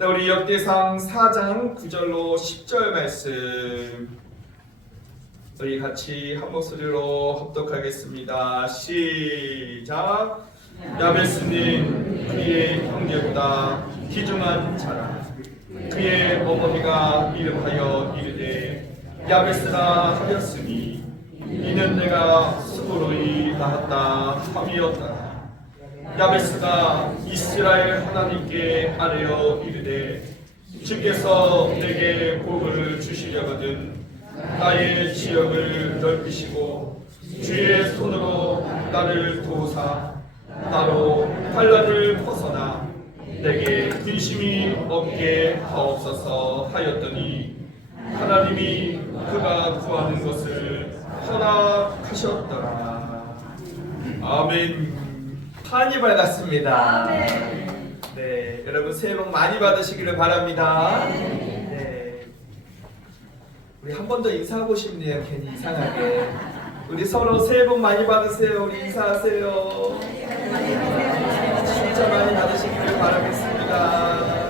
네, 우리 역대상 4장 9절로 10절 말씀 우리 같이 한 목소리로 합독하겠습니다. 시작. 야베스는 그의 형제보다 귀중한 자라. 그의 어머니가 이름하여 이르되 야베스라 하였으니 이는 내가 스스로이 낳았다 함이었더라. 야베스가 이스라엘 하나님께 아뢰어 이르되 주께서 내게 복을 주시려거든 나의 지역을 넓히시고 주의 손으로 나를 도우사 나로 환난을 벗어나 내게 근심이 없게 하옵소서 하였더니 하나님이 그가 구하는 것을 허락하셨더라. 아멘. 한이 밝았습니다. 네, 여러분 새해 복 많이 받으시기를 바랍니다. 네, 우리 한 번 더 인사하고 싶네요. 괜히 이상하게. 우리 서로 새해 복 많이 받으세요. 우리 인사하세요. 진짜 많이 받으시기를 바라겠습니다.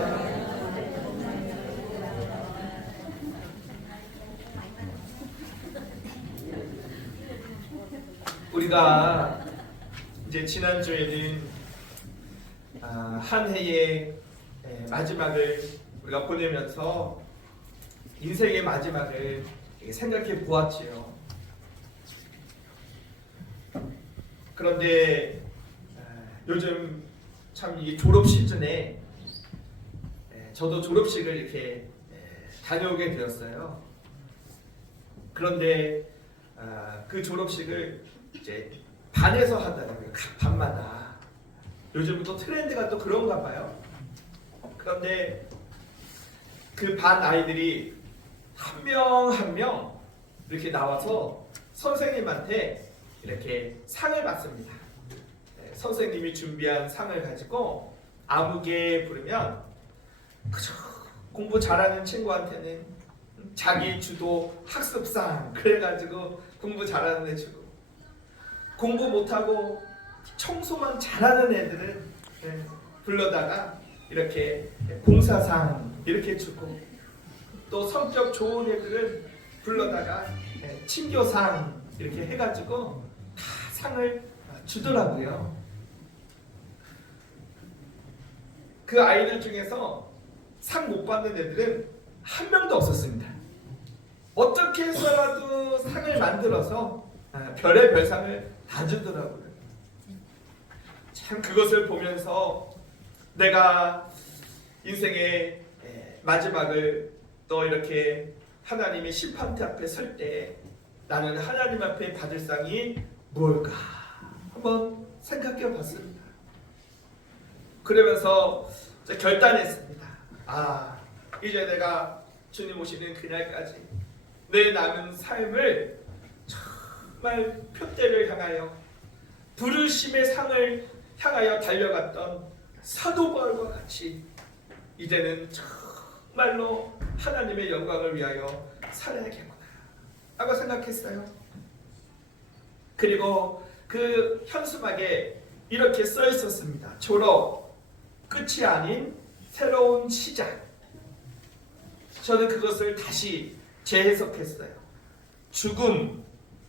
우리가 이제 지난주에는 한 해의 마지막을 우리가 보내면서 인생의 마지막을 생각해 보았지요. 그런데 요즘 참 이 졸업 시즌에 저도 졸업식을 이렇게 다녀오게 되었어요. 그런데 그 졸업식을 이제 반에서 하더라고요. 각 반마다. 요즘은 또 트렌드가 또 그런가 봐요. 그런데 그 반 아이들이 한 명 한 명 이렇게 나와서 선생님한테 이렇게 상을 받습니다. 선생님이 준비한 상을 가지고 아무개 부르면 그저 공부 잘하는 친구한테는 자기 주도 학습상 그래가지고 공부 잘하는 애 주고 공부 못하고 청소만 잘하는 애들은 불러다가 이렇게 봉사상 이렇게 주고 또 성격 좋은 애들은 불러다가 친교상 이렇게 해가지고 다 상을 주더라고요. 그 아이들 중에서 상 못 받는 애들은 한 명도 없었습니다. 어떻게 해서라도 상을 만들어서 별의 별상을 다 주더라고요. 참 그것을 보면서 내가 인생의 마지막을 또 이렇게 하나님의 심판대 앞에 설 때 나는 하나님 앞에 받을 상이 뭘까 한번 생각해 봤습니다. 그러면서 결단했습니다. 이제 내가 주님 오시는 그날까지 내 남은 삶을 정말 표대를 향하여 부르심의 상을 향하여 달려갔던 사도 바울과 같이 이제는 정말로 하나님의 영광을 위하여 살아야겠구나 라고 생각했어요. 그리고 그 현수막에 이렇게 써 있었습니다. 졸업 끝이 아닌 새로운 시작. 저는 그것을 다시 재해석했어요. 죽음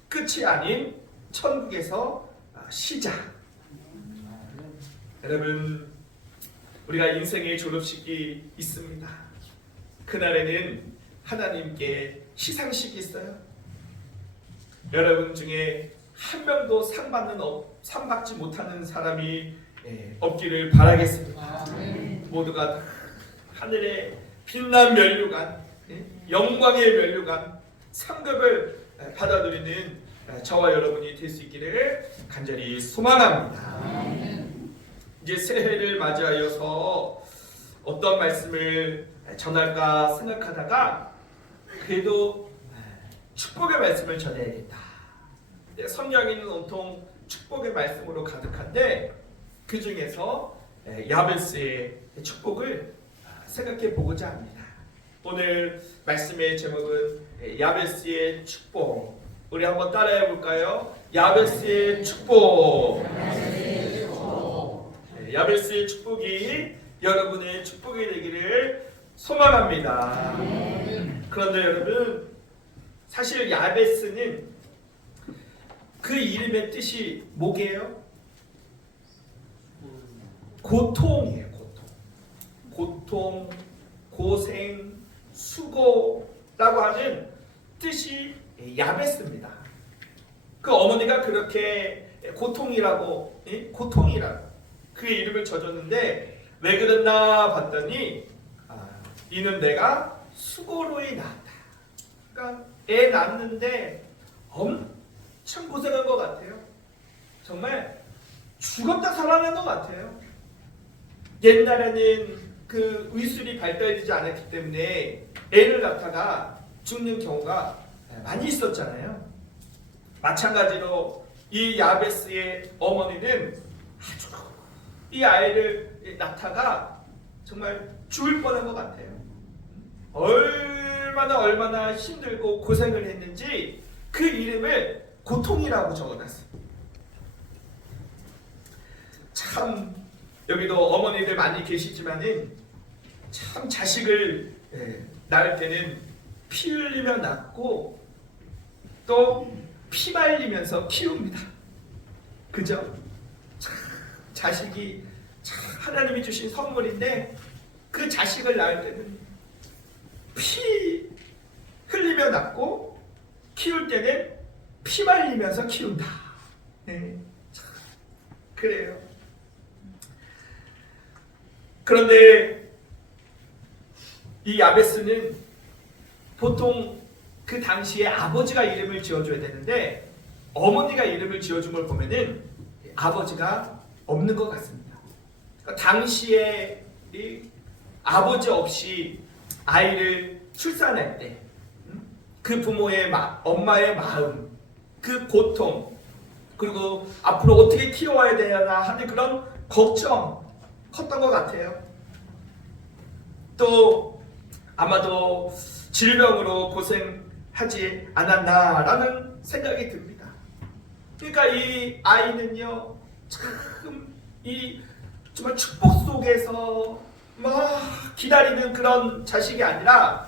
끝이 아닌 천국에서 시작. 여러분 우리가 인생의 졸업식이 있습니다. 그날에는 하나님께 시상식이 있어요. 여러분 중에 한 명도 상 받지 못하는 사람이 없기를 바라겠습니다. 모두가 하늘의 빛난 면류관, 영광의 면류관, 상급을 받아들이는 저와 여러분이 될 수 있기를 간절히 소망합니다. 이제 새해를 맞이하여서 어떤 말씀을 전할까 생각하다가 그래도 축복의 말씀을 전해야겠다. 성경에는 온통 축복의 말씀으로 가득한데 그 중에서 야베스의 축복을 생각해 보고자 합니다. 오늘 말씀의 제목은 야베스의 축복. 우리 한번 따라해 볼까요? 야베스의 축복. 야베스의 축복이 여러분의 축복이 되기를 소망합니다. 그런데 여러분, 사실 야베스는 그 이름의 뜻이 뭐게요? 고통이에요. 고통, 고생, 수고라고 하는 뜻이 야베스입니다. 그 어머니가 그렇게 고통이라고 그의 이름을 져줬는데 왜 그랬나 봤더니 이는 내가 수고로이 낳았다. 그러니까 애 낳는데 엄청 고생한 것 같아요. 정말 죽었다 살아난 것 같아요. 옛날에는 그 의술이 발달되지 않았기 때문에 애를 낳다가 죽는 경우가 많이 있었잖아요. 마찬가지로 이 야베스의 어머니는 아주 이 아이를 낳다가 정말 죽을 뻔한 것 같아요. 얼마나 힘들고 고생을 했는지 그 이름을 고통이라고 적어놨어요. 참 여기도 어머니들 많이 계시지만은 참 자식을 낳을 때는 피 흘리며 낳고 또 피 말리면서 키웁니다. 그죠? 자식이 참 하나님이 주신 선물인데 그 자식을 낳을 때는 피 흘리며 낳고 키울 때는 피 말리면서 키운다. 그래요. 그런데 이 야베스는 보통 그 당시에 아버지가 이름을 지어줘야 되는데 어머니가 이름을 지어준 걸 보면은 아버지가 없는 것 같습니다. 그러니까 당시에 이 아버지 없이 아이를 출산할 때 그 부모의 엄마의 마음, 그 고통, 그리고 앞으로 어떻게 키워야 되나 하는 그런 걱정 컸던 것 같아요. 또 아마도 질병으로 고생하지 않았나라는 생각이 듭니다. 그러니까 이 아이는요, 참 이 정말 축복 속에서 막 기다리는 그런 자식이 아니라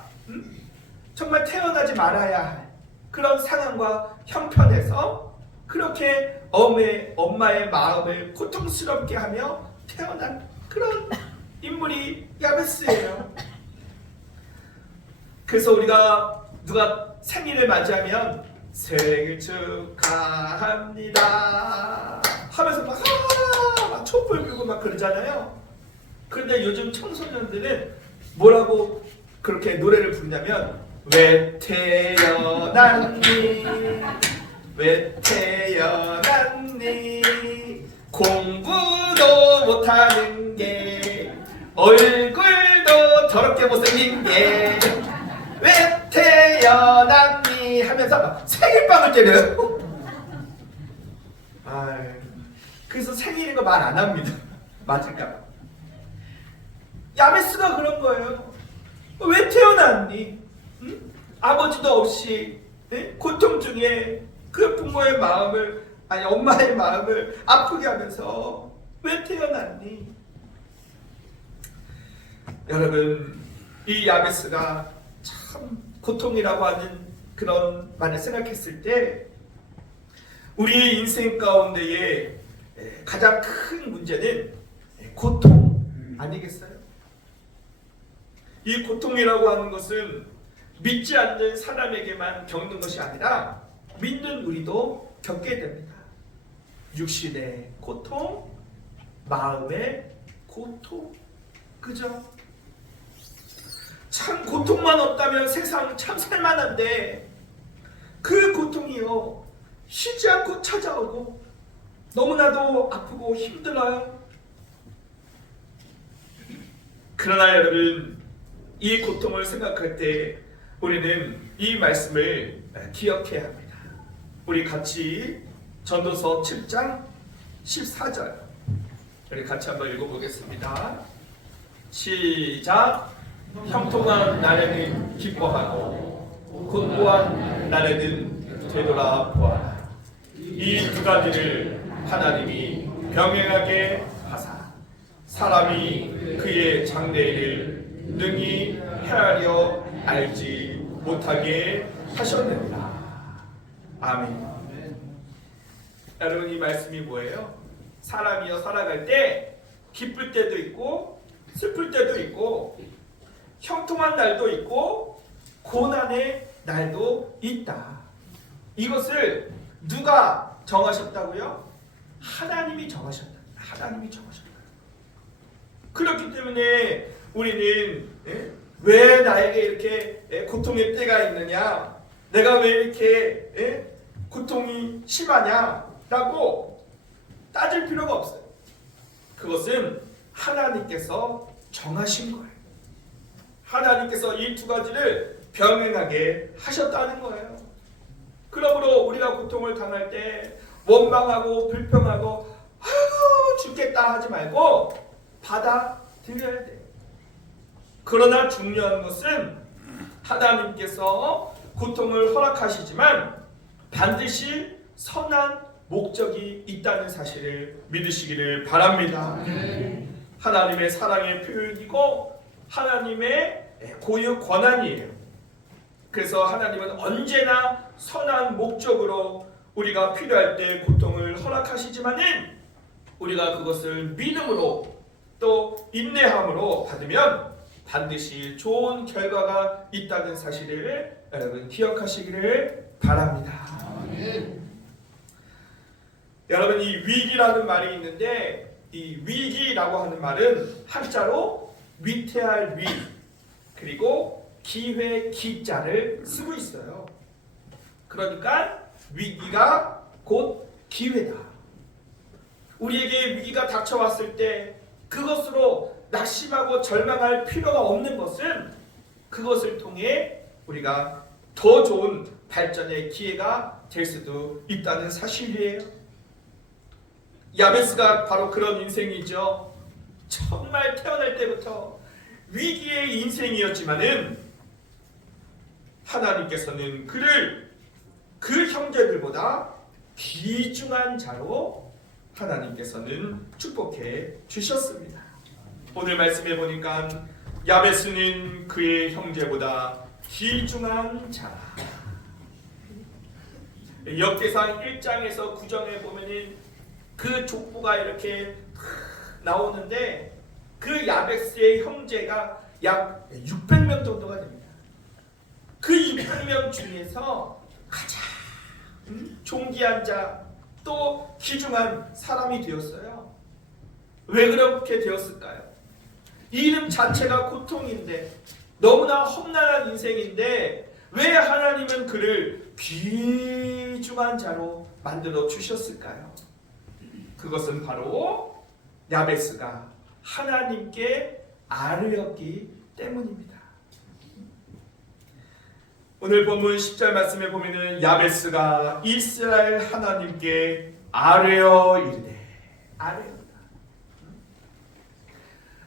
정말 태어나지 말아야 할 그런 상황과 형편에서 그렇게 엄마의 마음을 고통스럽게 하며 태어난 그런 인물이 야베스예요. 그래서 우리가 누가 생일을 맞이하면 생일 축하합니다 하면서 막 촛불 불고 막 그러잖아요. 그런데 요즘 청소년들은 뭐라고 그렇게 노래를 부르냐면 왜 태어났니 왜 태어났니 공부도 못하는 게 얼굴도 더럽게 못생긴 게 왜 태어났니 하면서 막 생일빵을 때려요. 그래서 생일인 거 말 안 합니다. 맞을까? 야베스가 그런 거예요. 왜 태어났니? 아버지도 없이 고통 중에 그 부모의 마음을 엄마의 마음을 아프게 하면서 왜 태어났니? 여러분, 이 야베스가 참 고통이라고 하는 그런 말을 생각했을 때 우리의 인생 가운데에 가장 큰 문제는 고통 아니겠어요? 이 고통이라고 하는 것은 믿지 않는 사람에게만 겪는 것이 아니라 믿는 우리도 겪게 됩니다. 육신의 고통, 마음의 고통, 그죠? 참 고통만 없다면 세상 참 살만한데 그 고통이요 쉬지 않고 찾아오고 너무나도 아프고 힘들어요. 그러나 여러분, 이 고통을 생각할 때 우리는 이 말씀을 기억해야 합니다. 우리 같이 전도서 7장 14절 우리 같이 한번 읽어보겠습니다. 시작. 형통한 날에는 기뻐하고 곤고한 날에는 되돌아 보아라. 이 두 가지를 하나님이 병행하게 하사 사람이 그의 장래일을 능히 헤아려 알지 못하게 하셨느니라. 아멘. 여러분, 이 말씀이 뭐예요? 사람이여 살아갈 때 기쁠 때도 있고 슬플 때도 있고 형통한 날도 있고 고난의 날도 있다. 이것을 누가 정하셨다고요? 하나님이 정하셨다. 하나님이 정하셨다. 그렇기 때문에 우리는 왜 나에게 이렇게 고통의 때가 있느냐, 내가 왜 이렇게 고통이 심하냐라고 따질 필요가 없어요. 그것은 하나님께서 정하신 거예요. 하나님께서 이 두 가지를 병행하게 하셨다는 거예요. 그러므로 우리가 고통을 당할 때 원망하고 불평하고 아이고 죽겠다 하지 말고 받아들여야 돼요. 그러나 중요한 것은 하나님께서 고통을 허락하시지만 반드시 선한 목적이 있다는 사실을 믿으시기를 바랍니다. 하나님의 사랑의 표현이고 하나님의 고유 권한이에요. 그래서 하나님은 언제나 선한 목적으로 우리가 필요할 때 고통을 허락하시지만은 우리가 그것을 믿음으로 또 인내함으로 받으면 반드시 좋은 결과가 있다는 사실을 여러분 기억하시기를 바랍니다. 여러분, 이 위기라는 말이 있는데 이 위기라고 하는 말은 한자로 위태할 위 그리고 기회 기자를 쓰고 있어요. 그러니까 위기가 곧 기회다. 우리에게 위기가 닥쳐왔을 때 그것으로 낙심하고 절망할 필요가 없는 것은 그것을 통해 우리가 더 좋은 발전의 기회가 될 수도 있다는 사실이에요. 야베스가 바로 그런 인생이죠. 정말 태어날 때부터 위기의 인생이었지만은 하나님께서는 그를 그 형제들보다 귀중한 자로 하나님께서는 축복해 주셨습니다. 오늘 말씀해 보니까 야베스는 그의 형제보다 귀중한 자. 역대상 1장에서 9장에 보면은 그 족보가 이렇게 나오는데 그 야베스의 형제가 약 600명 정도가 됩니다. 그 600명 중에서 가장 존귀한 자, 또 귀중한 사람이 되었어요. 왜 그렇게 되었을까요? 이름 자체가 고통인데 너무나 험난한 인생인데 왜 하나님은 그를 귀중한 자로 만들어 주셨을까요? 그것은 바로 야베스가 하나님께 아뢰었기 때문입니다. 오늘 본문 10절 말씀에 보면은 야베스가 이스라엘 하나님께 아뢰어 이르되, 아뢰었다.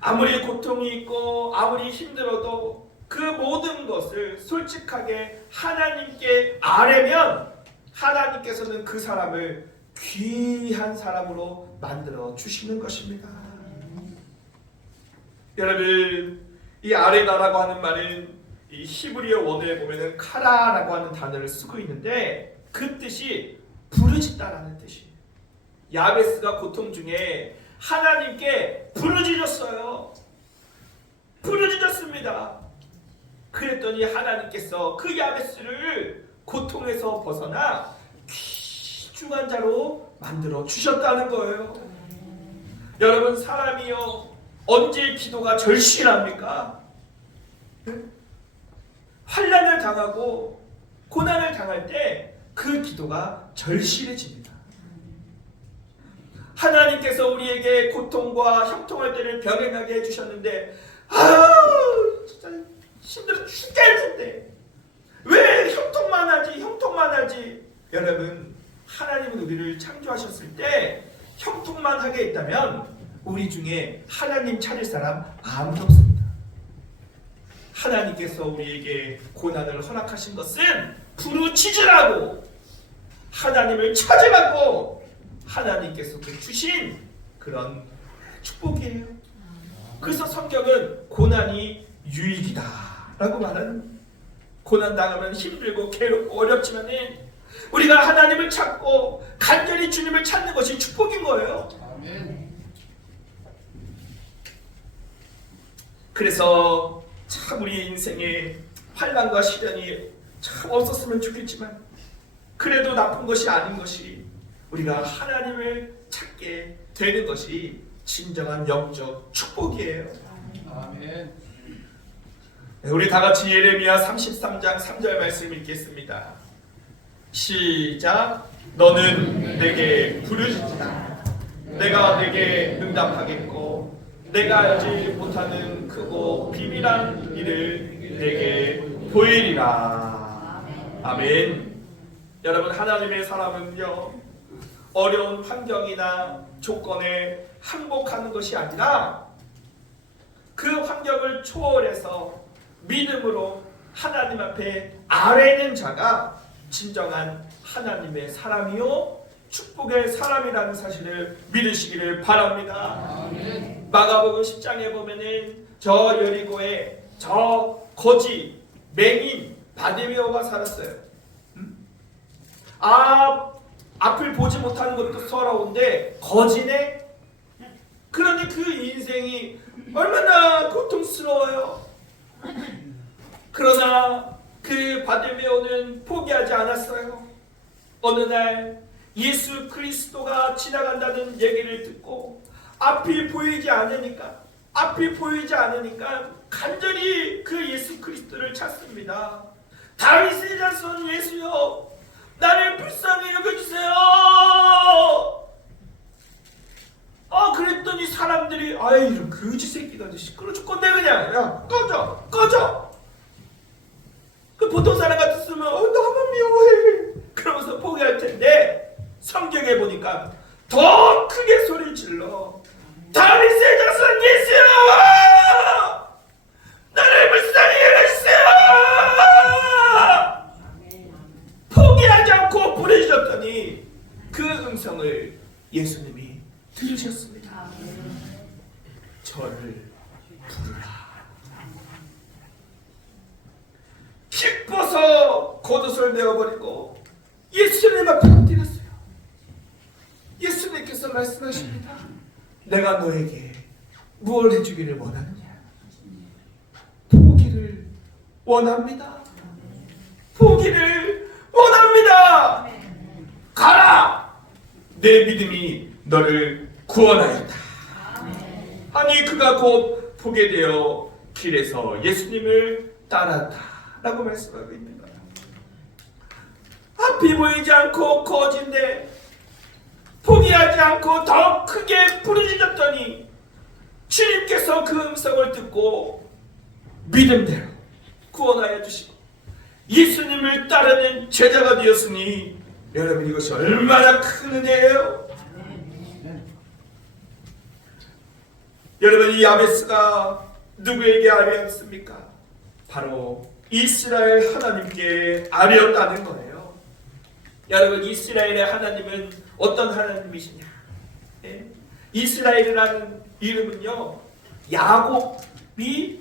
아무리 고통이 있고 아무리 힘들어도 그 모든 것을 솔직하게 하나님께 아뢰면 하나님께서는 그 사람을 귀한 사람으로 만들어 주시는 것입니다. 여러분, 이 아뢰다라고 하는 말은 이 히브리어 원어에 보면은 카라라고 하는 단어를 쓰고 있는데 그 뜻이 부르짖다라는 뜻이에요. 야베스가 고통 중에 하나님께 부르짖었어요. 부르짖었습니다. 그랬더니 하나님께서 그 야베스를 고통에서 벗어나 귀중한 자로 만들어 주셨다는 거예요. 여러분, 사람이요 언제 기도가 절실합니까? 환난을 당하고 고난을 당할 때 그 기도가 절실해집니다. 하나님께서 우리에게 고통과 형통할 때를 병행하게 해주셨는데 진짜 힘들어 죽겠는데 왜 형통만 하지? 여러분, 하나님은 우리를 창조하셨을 때 형통만 하게 했다면 우리 중에 하나님 찾을 사람 아무도 없습니다. 하나님께서 우리에게 고난을 허락하신 것은 부르짖으라고, 하나님을 찾으라고 하나님께서 주신 그런 축복이에요. 그래서 성경은 고난이 유익이다 라고 말하는, 고난 당하면 힘들고 괴롭고 어렵지만 우리가 하나님을 찾고 간절히 주님을 찾는 것이 축복인 거예요. 그래서 참 우리 인생에 환난과 시련이 참 없었으면 좋겠지만, 그래도 나쁜 것이 아닌 것이 우리가 하나님을 찾게 되는 것이 진정한 영적 축복이에요. 아멘. 우리 다 같이 예레미야 33장 3절 말씀 읽겠습니다. 시작. 너는 내게 부르짖으라. 내가 내게 응답하겠고 내가 알지 못하는 크고 비밀한 일을 내게 보이리라. 아멘. 여러분, 하나님의 사람은요, 어려운 환경이나 조건에 항복하는 것이 아니라 그 환경을 초월해서 믿음으로 하나님 앞에 아뢰는 자가 진정한 하나님의 사람이요 축복의 사람이라는 사실을 믿으시기를 바랍니다. 아멘. 마가복음 10장에 보면은 저 여리고에 저 거지 맹인 바디메오가 살았어요. 앞을 보지 못하는 것도 서러운데 거지네. 그러니 그 인생이 얼마나 고통스러워요. 그러나 그 바디메오는 포기하지 않았어요. 어느 날 예수 그리스도가 지나간다는 얘기를 듣고 앞이 보이지 않으니까 간절히 그 예수 그리스도를 찾습니다. 다윗의 자손 예수여, 나를 불쌍히 여겨주세요. 그랬더니 사람들이 아이 이런 거지 새끼가 시끄러 죽겠네 그냥. 야 꺼져. 그 보통 사람 같았으면 너무 미워해 그러면서 포기할 텐데, 성경에 보니까 더 크게 소리 질러 다윗의 자손 예수여, 나를 불쌍히 여겨주세요. 포기하지 않고 부르짖었더니 그 음성을 예수님이 들으셨습니다. 저를 부르라. 기뻐서 겉옷을 내어버리고 예수님 앞에 엎드렸어요. 예수님께서 말씀하십니다. 내가 너에게 무엇을 해주기를 원하느냐? 포기를 원합니다. 포기를 원합니다. 가라. 내 믿음이 너를 구원하였다. 아니 그가 곧 보게 되어 길에서 예수님을 따랐다 라고 말씀하고 있는 거예요. 앞이 보이지 않고 거진데 포기하지 않고 더 크게 부르짖었더니 주님께서 그 음성을 듣고 믿음대로 구원하여 주시고 예수님을 따르는 제자가 되었으니, 여러분 이것이 얼마나 큰 은혜예요. 여러분, 이 야베스가 누구에게 아뢰었습니까? 바로 이스라엘 하나님께 아뢰었다는 거예요. 여러분, 이스라엘의 하나님은 어떤 하나님이시냐? 네? 이스라엘이라는 이름은요, 야곱이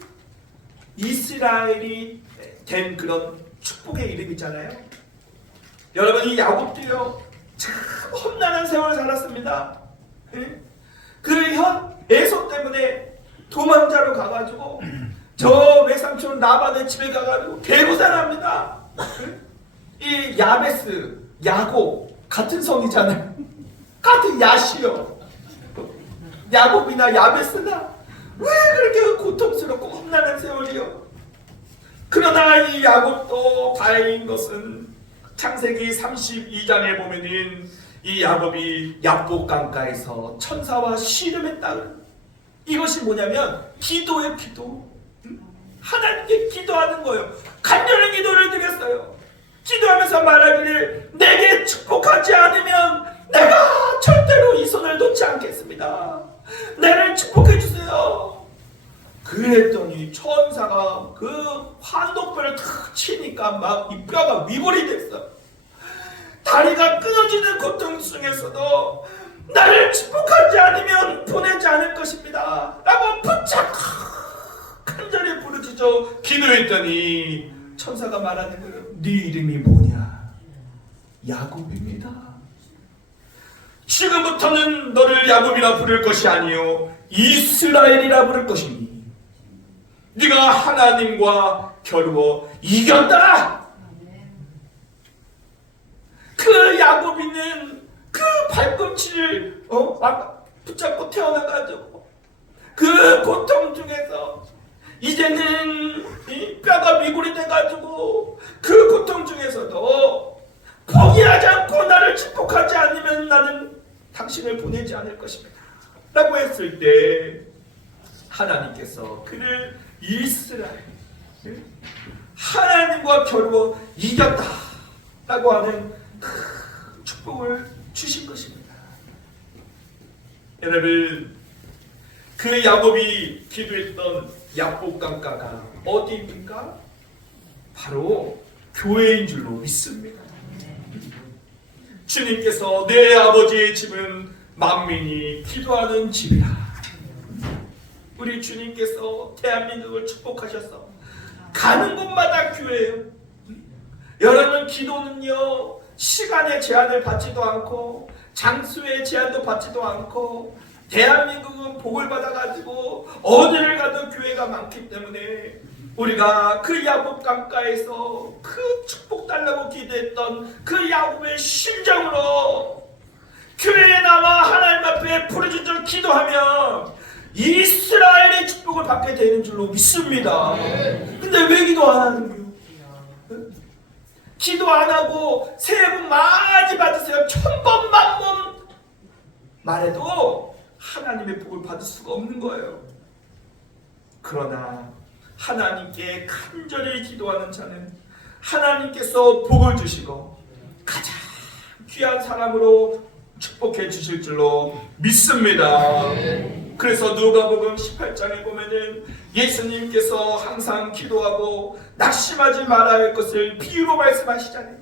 이스라엘이 된 그런 축복의 이름이잖아요. 여러분, 이 야곱도요 참 험난한 세월을 살았습니다. 네? 그 현 에서 때문에 도망자로 가가지고 저 외삼촌 라반의 집에 가가지고 개고생합니다. 이 야베스, 야곱 같은 성이잖아요. 같은 야시요. 야곱이나 야베스나 왜 그렇게 고통스럽고 험난한 세월이요? 그러나 이 야곱도 다행인 것은 창세기 32장에 보면은 이 야곱이 야복 강가에서 천사와 씨름했다. 이것이 뭐냐면 기도의 기도. 하나님께 기도하는 거예요. 간절한 기도를 드렸어요. 기도하면서 말하기를 내게 축복하지 않으면 내가 절대로 이 손을 놓지 않겠습니다. 나를 축복해 주세요. 그랬더니 천사가 그 환독뼈를 탁 치니까 막 이 뼈가 위골이 됐어. 다리가 끊어지는 고통 중에서도 나를 축복하지 않으면 보내지 않을 것입니다 라고 붙잡고 그랬더니 천사가 말하는 거예요. 네 이름이 뭐냐? 야곱입니다. 지금부터는 너를 야곱이라 부를 것이 아니요 이스라엘이라 부를 것이니 네가 하나님과 겨루어 이겼다. 그 야곱이는 그 발꿈치를 붙잡고 태어나가지고 그 고통 중에서 이제는 이 뼈가 미골이 돼가지고 그 고통 중에서도 포기하지 않고 나를 축복하지 않으면 나는 당신을 보내지 않을 것입니다 라고 했을 때 하나님께서 그를 이스라엘 하나님과 겨루어 이겼다 라고 하는 큰 축복을 주신 것입니다. 여러분, 그 야곱이 기도했던 야복강가가 어디입니까? 바로 교회인 줄로 믿습니다. 주님께서 내 아버지의 집은 만민이 기도하는 집이라. 우리 주님께서 대한민국을 축복하셔서 가는 곳마다 교회예요. 여러분, 기도는요 시간의 제한을 받지도 않고 장수의 제한도 받지도 않고 대한민국은 복을 받아가지고 어디를 가도 교회가 많기 때문에 우리가 그 야곱 강가에서 그 축복 달라고 기도했던 그 야곱의 심정으로 교회에 나와 하나님 앞에 부르짖어 기도하면 이스라엘의 축복을 받게 되는 줄로 믿습니다. 근데 왜 기도 안 하는 거예요? 기도 안 하고 새해 복 많이 받으세요 1000번 만번 말해도 하나님의 복을 받을 수가 없는 거예요. 그러나 하나님께 간절히 기도하는 자는 하나님께서 복을 주시고 가장 귀한 사람으로 축복해 주실 줄로 믿습니다. 그래서 누가복음 18장에 보면은 예수님께서 항상 기도하고 낙심하지 말아야 할 것을 비유로 말씀하시잖아요.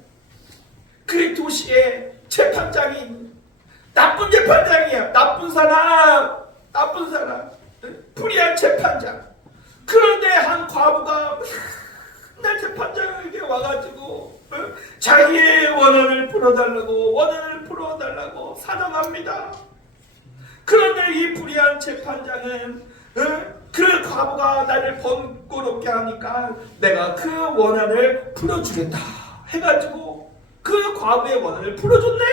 그 도시에 재판장이 나쁜 재판장이야. 나쁜 사람 불의한 재판장. 그런데 한 과부가 맨날 재판장에게 와가지고 자기의 원한을 풀어달라고 사정합니다. 그런데 이 불의한 재판장은 그 과부가 나를 번거롭게 하니까 내가 그 원한을 풀어주겠다 해가지고 그 과부의 원한을 풀어줬네.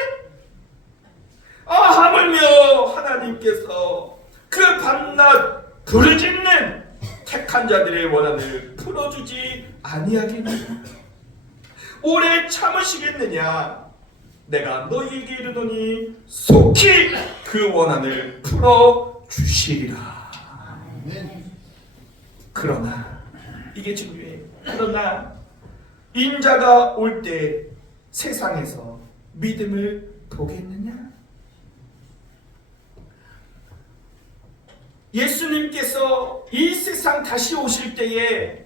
하물며 하나님께서 그 밤낮 부르짖는 택한 자들의 원한을 풀어주지 아니하겠느냐. 오래 참으시겠느냐. 내가 너희에게 이르노니 속히 그 원한을 풀어주시리라. 그러나 이게 중요해요. 그러나 인자가 올 때 세상에서 믿음을 보겠느냐? 예수님께서 이 세상 다시 오실 때에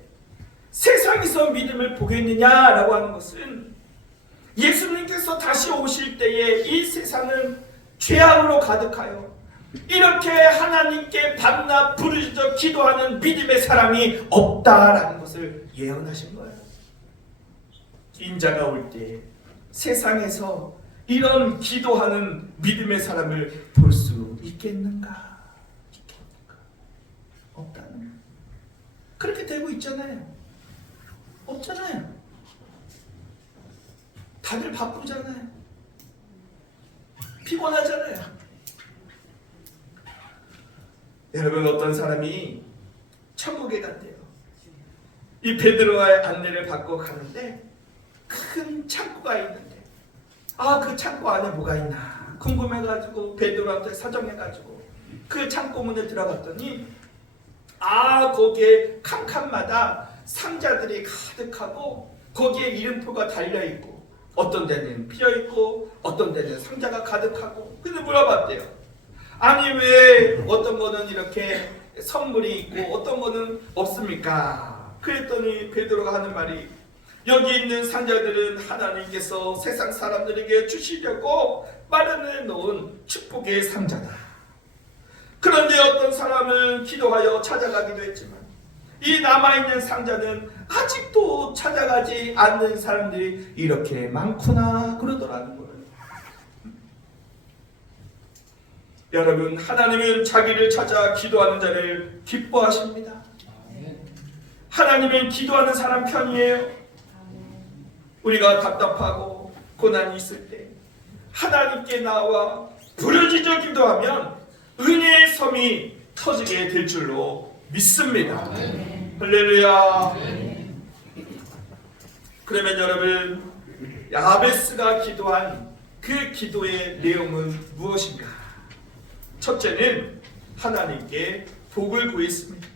세상에서 믿음을 보겠느냐라고 하는 것은 예수님께서 다시 오실 때에 이 세상은 죄악으로 가득하여 이렇게 하나님께 밤낮 부르짖어 기도하는 믿음의 사람이 없다라는 것을 예언하신 거예요. 인자가 올 때 세상에서 이런 기도하는 믿음의 사람을 볼 수 있겠는가? 없다는. 그렇게 되고 있잖아요. 없잖아요. 다들 바쁘잖아요. 피곤하잖아요. 여러분, 어떤 사람이 천국에 간대요. 이 베드로와의 안내를 받고 가는데 큰 창고가 있는데 그 창고 안에 뭐가 있나 궁금해가지고 베드로한테 사정해가지고 그 창고 문에 들어갔더니 거기에 칸칸마다 상자들이 가득하고 거기에 이름표가 달려있고 어떤 데는 비어있고 어떤 데는 상자가 가득하고. 근데 물어봤대요. 아니 왜 어떤 거는 이렇게 선물이 있고 어떤 거는 없습니까? 그랬더니 베드로가 하는 말이 여기 있는 상자들은 하나님께서 세상 사람들에게 주시려고 마련해 놓은 축복의 상자다. 그런데 어떤 사람은 기도하여 찾아가기도 했지만 이 남아있는 상자는 아직도 찾아가지 않는 사람들이 이렇게 많구나 그러더라는 거예요. 여러분, 하나님은 자기를 찾아 기도하는 자를 기뻐하십니다. 하나님은 기도하는 사람 편이에요. 우리가 답답하고 고난이 있을 때 하나님께 나와 부르짖어 기도하면 은혜의 섬이 터지게 될 줄로 믿습니다. 할렐루야. 그러면 여러분, 야베스가 기도한 그 기도의 내용은 무엇인가? 첫째는 하나님께 복을 구했습니다.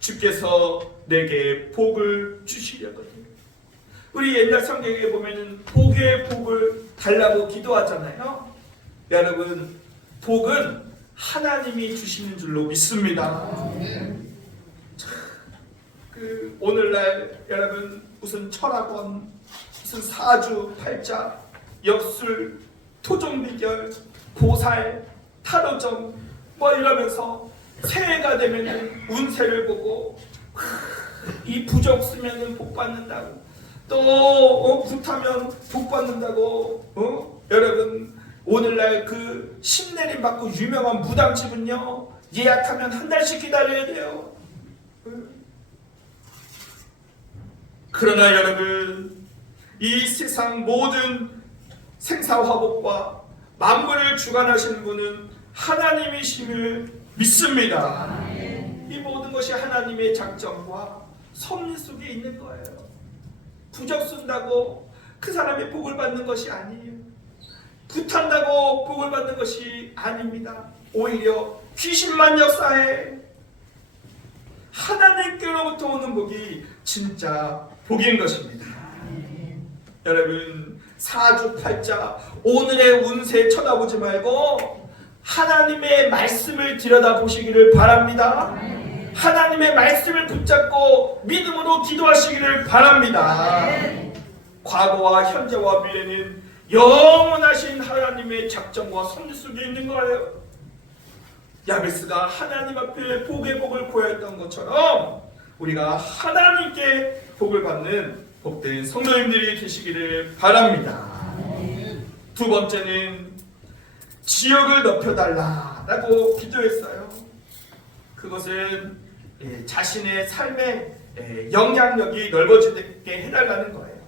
주께서 내게 복을 주시려거든요. 우리 옛날 성경에 보면은 복의 복을 달라고 기도하잖아요. 여러분, 복은 하나님이 주시는 줄로 믿습니다. 오늘날 여러분 무슨 철학원, 무슨 사주, 팔자, 역술, 토종비결, 보살, 타로점 뭐 이러면서 새해가 되면은 운세를 보고 이 부적 쓰면은 복 받는다고, 또 굿하면 복 받는다고. 여러분, 오늘날 그 신내림 받고 유명한 무당집은요, 예약하면 한 달씩 기다려야 돼요. 그러나 여러분, 이 세상 모든 생사화복과 만물을 주관하시는 분은 하나님이심을 믿습니다. 이 모든 것이 하나님의 작정과 섭리 속에 있는 거예요. 부적 쓴다고 그 사람이 복을 받는 것이 아니에요. 굿한다고 복을 받는 것이 아닙니다. 오히려 귀신만 역사해. 하나님께로부터 오는 복이 진짜 복인 것입니다. 여러분, 사주팔자 오늘의 운세 쳐다보지 말고 하나님의 말씀을 들여다보시기를 바랍니다. 하나님의 말씀을 붙잡고 믿음으로 기도하시기를 바랍니다. 과거와 현재와 미래는 영원하신 하나님의 작정과 섭리 속에 있는 거예요. 야베스가 하나님 앞에 복의 복을 구했던 것처럼 우리가 하나님께 복을 받는 복된 성도님들이 되시기를 바랍니다. 두 번째는 지역을 넓혀달라고 기도했어요. 그것은 자신의 삶의 영향력이 넓어지게 해달라는 거예요.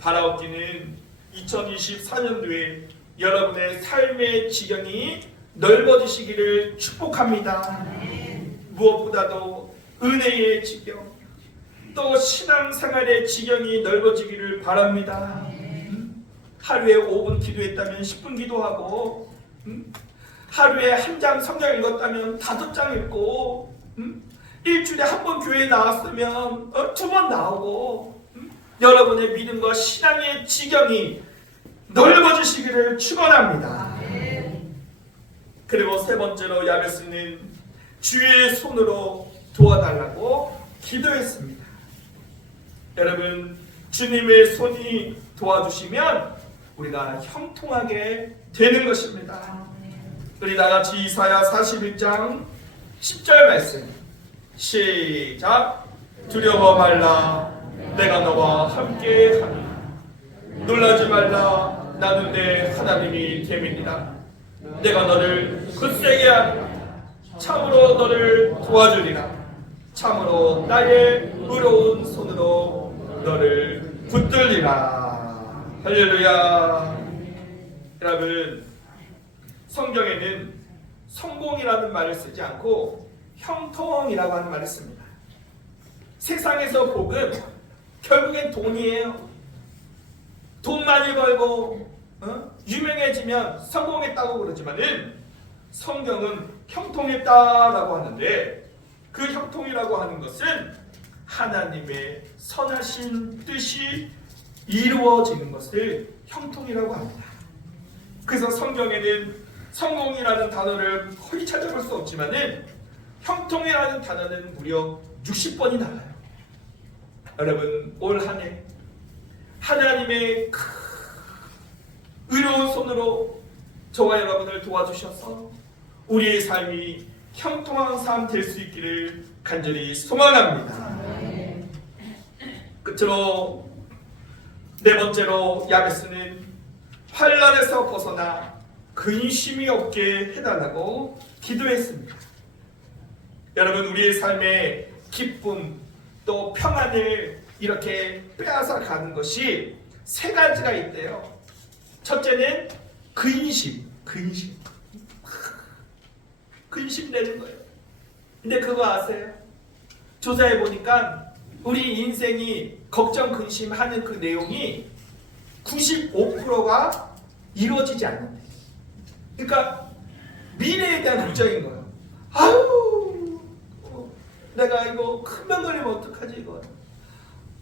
바라옵기는 2024년도에 여러분의 삶의 지경이 넓어지시기를 축복합니다. 무엇보다도 은혜의 지경, 또 신앙생활의 지경이 넓어지기를 바랍니다. 하루에 5분 기도했다면 10분 기도하고, 하루에 한 장 성경 읽었다면 5장 읽고, 일주일에 한 번 교회에 나왔으면 2번 나오고, 여러분의 믿음과 신앙의 지경이 넓어지시기를 축원합니다. 그리고 세 번째로 야베스는 주의 손으로 도와달라고 기도했습니다. 여러분, 주님의 손이 도와주시면 우리가 형통하게 되는 것입니다. 우리 다같이 이사야 41장 10절 말씀 시작. 두려워 말라, 내가 너와 함께 하리. 놀라지 말라, 나는 내 하나님이 됨이니라. 내가 너를 굳세게 하리라. 참으로 너를 도와주리라. 참으로 나의 의로운 손으로 너를 붙들리라. 할렐루야. 여러분, 성경에는 성공이라는 말을 쓰지 않고 형통이라고 하는 말을 씁니다. 세상에서 복은 결국엔 돈이에요. 돈 많이 벌고 유명해지면 성공했다고 그러지만은 성경은 형통했다라고 하는데, 그 형통이라고 하는 것은 하나님의 선하신 뜻이 이루어지는 것을 형통이라고 합니다. 그래서 성경에는 성공이라는 단어를 거의 찾아볼 수 없지만은 형통이라는 단어는 무려 60번이 나와요. 여러분, 올 한 해 하나님의 의로운 손으로 저와 여러분을 도와주셔서 우리의 삶이 형통한 삶 될 수 있기를 간절히 소망합니다. 끝으로 네 번째로 야베스는 환난에서 벗어나 근심이 없게 해달라고 기도했습니다. 여러분, 우리의 삶의 기쁨 또 평안을 이렇게 빼앗아 가는 것이 세 가지가 있대요. 첫째는 근심 내는 거예요. 근데 그거 아세요? 조사해 보니까 우리 인생이 걱정 근심하는 그 내용이 95%가 이루어지지 않는데. 그러니까 미래에 대한 걱정인 거예요. 아유, 내가 이거 큰 병 걸리면 어떡하지 이거.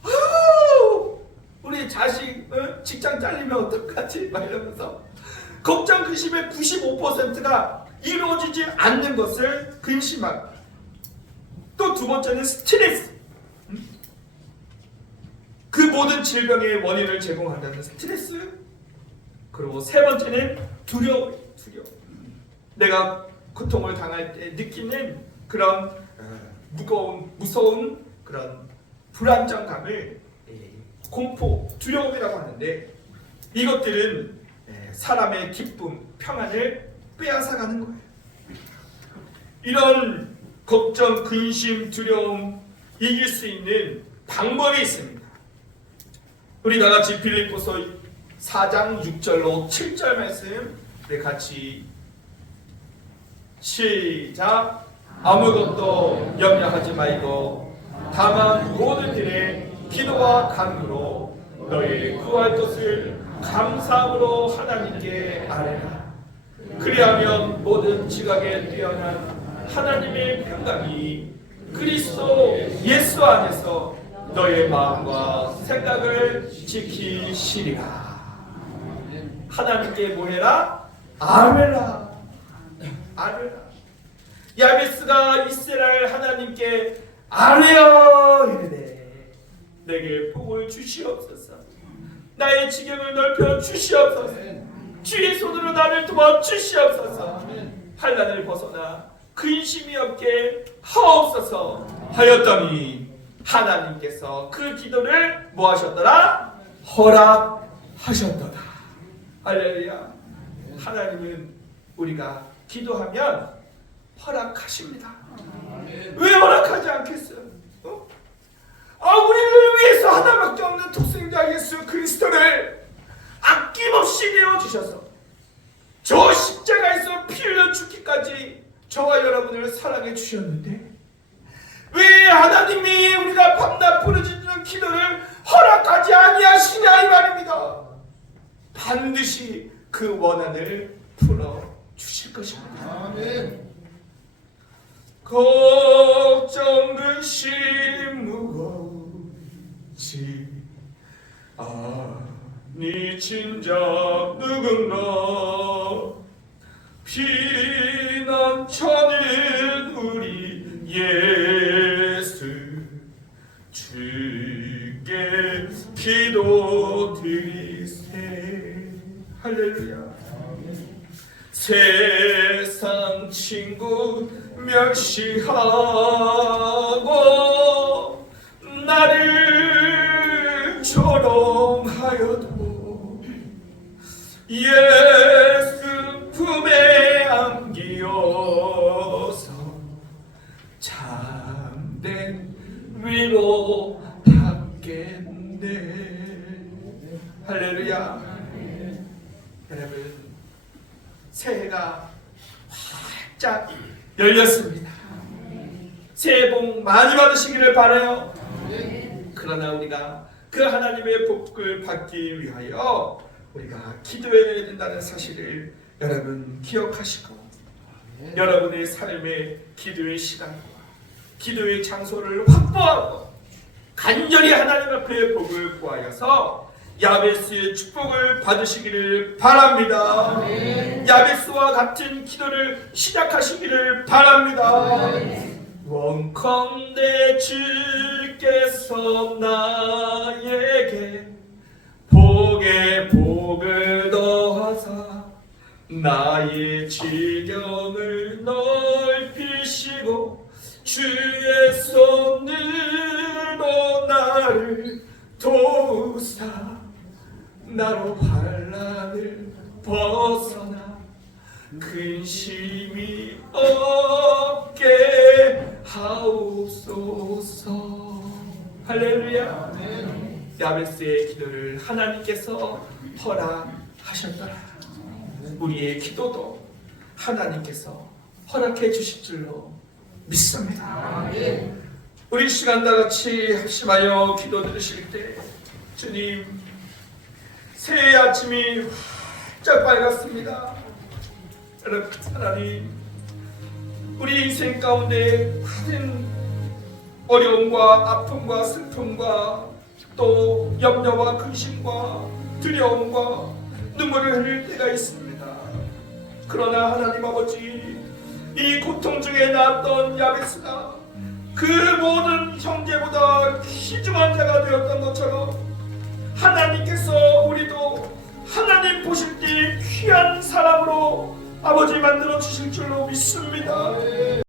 아유, 우리 자식 직장 잘리면 어떡하지 막 이러면서 걱정 근심의 95%가 이루어지지 않는 것을 근심하고, 또 두 번째는 스트레스. 그 모든 질병의 원인을 제공한다는 스트레스. 그리고 세 번째는 두려움. 내가 고통을 당할 때 느끼는 그런 무서운 그런 불안정감을 공포, 두려움이라고 하는데, 이것들은 사람의 기쁨, 평안을 빼앗아가는 거예요. 이런 걱정, 근심, 두려움 이길 수 있는 방법이 있습니다. 우리 다 같이 빌립보서 4장 6절로 7절 말씀 같이 시작. 아무것도 염려하지 말고 다만 모든 일에 기도와 간구로 너희 구할 것을 감사함으로 하나님께 아뢰라. 그리하면 모든 지각에 뛰어난 하나님의 평강이 그리스도 예수 안에서 너의 마음과 생각을 지키시리라. 하나님께 뭐해라? 아뢰라. 야베스가 이스라엘 하나님께 아뢰어 이르되 내게 복을 주시옵소서. 나의 지경을 넓혀 주시옵소서. 주의 손으로 나를 도와 주시옵소서. 환난을 벗어나 근심이 없게 하옵소서 하였더니 하나님께서 그 기도를 뭐 하셨더라? 허락하셨도다. 할렐루야. 하나님은 우리가 기도하면 허락하십니다. 왜 허락하지 않겠어요? 우리를 위해서 하나밖에 없는 독생자 예수 그리스도를 아낌없이 내어주셔서 저 십자가에서 피 흘려 죽기까지 저와 여러분을 사랑해 주셨는데, 왜 하나님이 우리가 밤낮 부르짖는 기도를 허락하지 아니하시냐 이 말입니다. 반드시 그 원한을 풀어 주실 것입니다. 아멘. 걱정 근심 무거우지 아니 진작 누군가 피난처는 우리 예수 주께 기도드리세. 할렐루야. 세상 친구 멸시하고 나를 조롱하여도 예수 품에 안기어서 참된 위로 받겠네. 할렐루야. 여러분, 새해가 활짝 열렸습니다. 새해 복 많이 받으시기를 바라요. 그러나 우리가 그 하나님의 복을 받기 위하여 우리가 기도해야 된다는 사실을 여러분 기억하시고, 여러분의 삶의 기도의 시간과 기도의 장소를 확보하고 간절히 하나님 앞에 복을 구하여서 야베스의 축복을 받으시기를 바랍니다. 야베스와 같은 기도를 시작하시기를 바랍니다. 원컨대 주께서 나에게 복에 복을 더하사 나의 지경을 넓히시리로다. 힘이 없게 하옵소서. 할렐루야. 야베스의 기도를 하나님께서 허락하셨더라. 우리의 기도도 하나님께서 허락해 주실 줄로 믿습니다. 우리 시간 다 같이 합심하여 기도 드리실 때, 주님, 새해 아침이 활짝 밝았습니다. 여러분, 하나님, 우리 인생 가운데 큰 어려움과 아픔과 슬픔과 또 염려와 근심과 두려움과 눈물을 흘릴 때가 있습니다. 그러나 하나님 아버지, 이 고통 중에 낳았던 야베스가 그 모든 형제보다 귀중한 자가 되었던 것처럼 하나님께서 우리도 하나님 보실 때 귀한 사람으로 아버지 만들어 주실 줄로 믿습니다.